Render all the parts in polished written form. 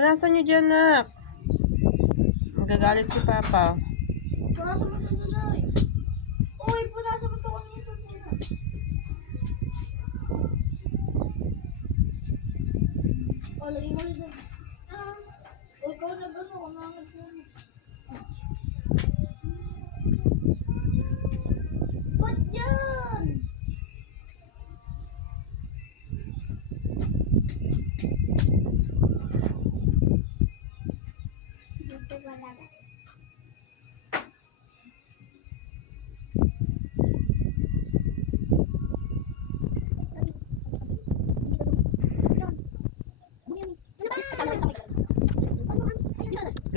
Punasan nyo dyan, nak. Magagalit si Papa. Punasan mo ito dyan. Uy, punasan mo ito kanina. O, lagay mo rin dyan. O, ikaw na gano'n. Kumangat mo. Ba't yan? Dito ba naman?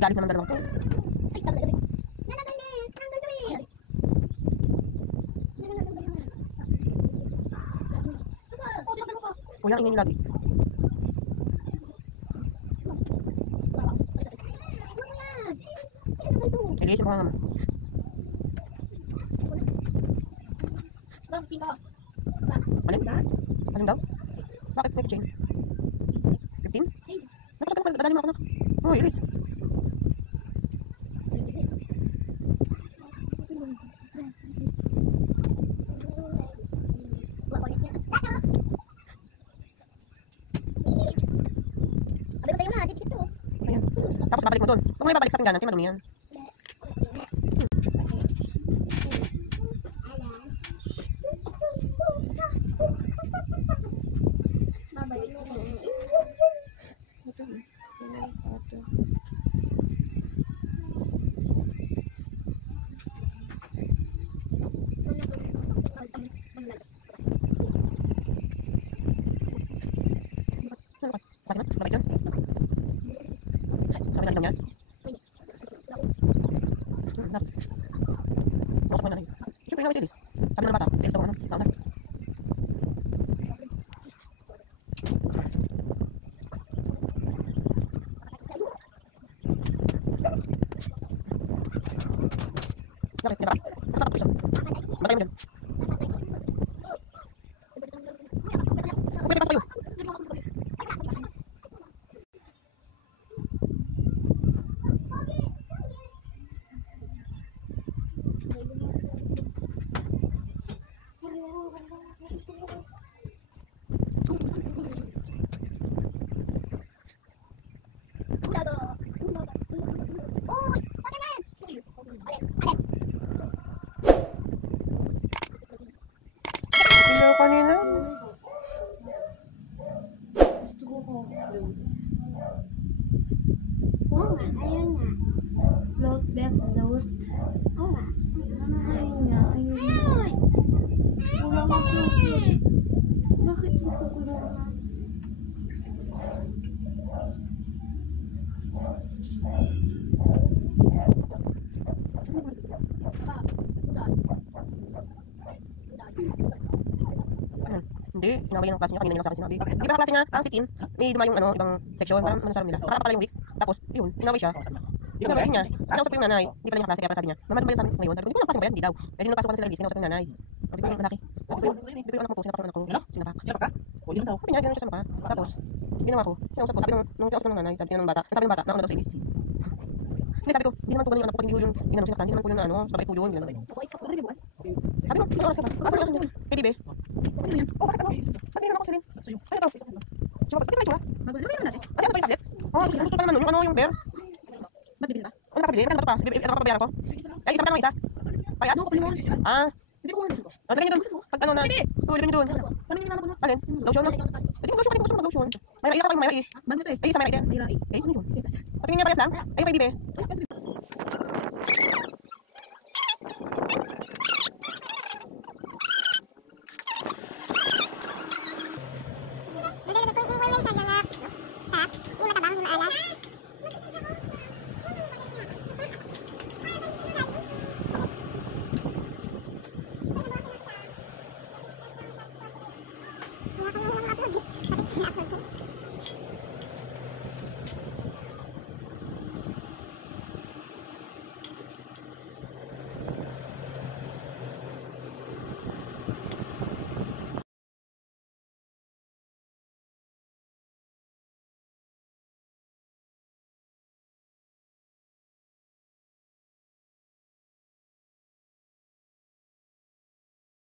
Galit naman dalawang po. Kuya, ingin lagi. Elisin mo nga naman. Alin? Alin daw? Bakit may chain? 15? Nakatagal, dadali mo ako na. Oh, Elis. Ayan. Tapos babalik mo doon. Kung may babalik sa pinggan, madumi yan. Babalik yun. Sabi na lang yan. Nakasap mo na rin. Siyempre nga may silis. Sabi na ng bata. Silis daw ano. Nauna. Bakit? Hindi ba? Bakit ako isa? Batay mo dyan. Okay, pasok kayo. Hello kanina. Gusto ko ko. Oo nga, ayun nga. Float back, float. Oo nga. Ayun nga, ayun nga. Wala ka float yun. Bakit ito ko na? Hindi, sinabi yung klase niya. Kanina nilang sa akin sinabi. Di ba klase niya, ang sitin, may duma yung ano, ibang section, parang ano sa nila. Nakaka pala yung weeks. Tapos, yun, tinaway siya. Yung naman niya, kinausap ko yung nanay. Hindi pala niya klase, kaya sabi niya, mama, ano ba yan sa amin ngayon? Sabi ko, hindi ko lang klase ba yan? Hindi daw. Pwede nung pasok ka na sila Elise, kinausap ko yung nanay. Sabi ko yung lalaki. Sabi ko yung anak mo po, sinapak ko yung anak ko. Sinapak. Sinapak ka? O, yun daw. Sabi niya, gano'n siya sa mukha. Tapos, ginawa ko. Kinausap ko, sabi nung kinausap ko ng nanay, sabi niya ng bata, sabi ng bata, nauna daw sa Elise. Hindi, sabi ko, hindi naman po ganun yung anak ko, hindi ko yung ginanong sinaktan, hindi naman po yung ano, sabay po yun, ginanong. Sabi mo, hindi oras ka ba? Asa yung oras niya? Kay Dibe? Oh, bakit ano? Ba't hindi naman ako silin? Ano ito? Sumabas, ba't yung itsura? Ano ba yung tablet? Oh, gusto pa naman nun, yung ano, yung bear. Ba't bibili ba? Ano nakabili? Ano ba pa? Ano pa pabayaran ko? Ay, isa pa lang isa? Payas? Ah. Hindi ko kung ano lagay niyo doon? Pag ano na? Oo, lagay niyo doon. Alin? Lotion na? Pwede mo lotion, pwede mo gusto mo mag-lotion. Mayra iya ka kayo, mayra iya. Ay, isa mayra iya. Ay, ano yun? Patingin niya payas lang? Ay, yung kay Bibe.